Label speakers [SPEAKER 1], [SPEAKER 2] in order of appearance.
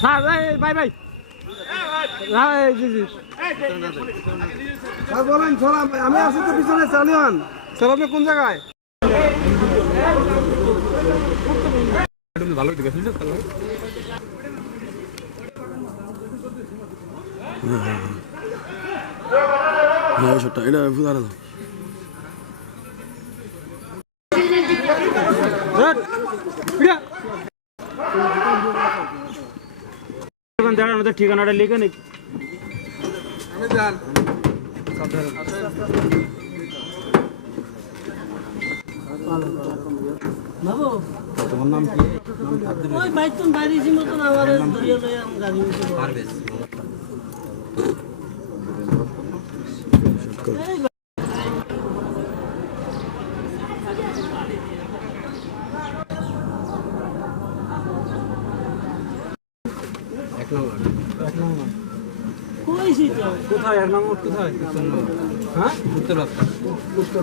[SPEAKER 1] Sir bye bye হ্যাঁ এই জি জি।
[SPEAKER 2] Sir বলেন স্যার আমি- আমি আছি তো পিছনে চালিয়ান স্যার আপনি কোন জায়গায়?
[SPEAKER 3] নয়শোটা এটা ফুদারা দাও।
[SPEAKER 1] দাঁড়ান ওদের ঠিকানাটা লিখে নি।
[SPEAKER 2] আমি যান
[SPEAKER 4] ওই বাইতুন বাইরেছি মতন আমার ধরিয়ে লই আমি গাড়ি নিতে কইছি নম্বর।
[SPEAKER 2] কোথায়? এক নম্বর কোথায়? হ্যাঁ? উত্তর উত্তর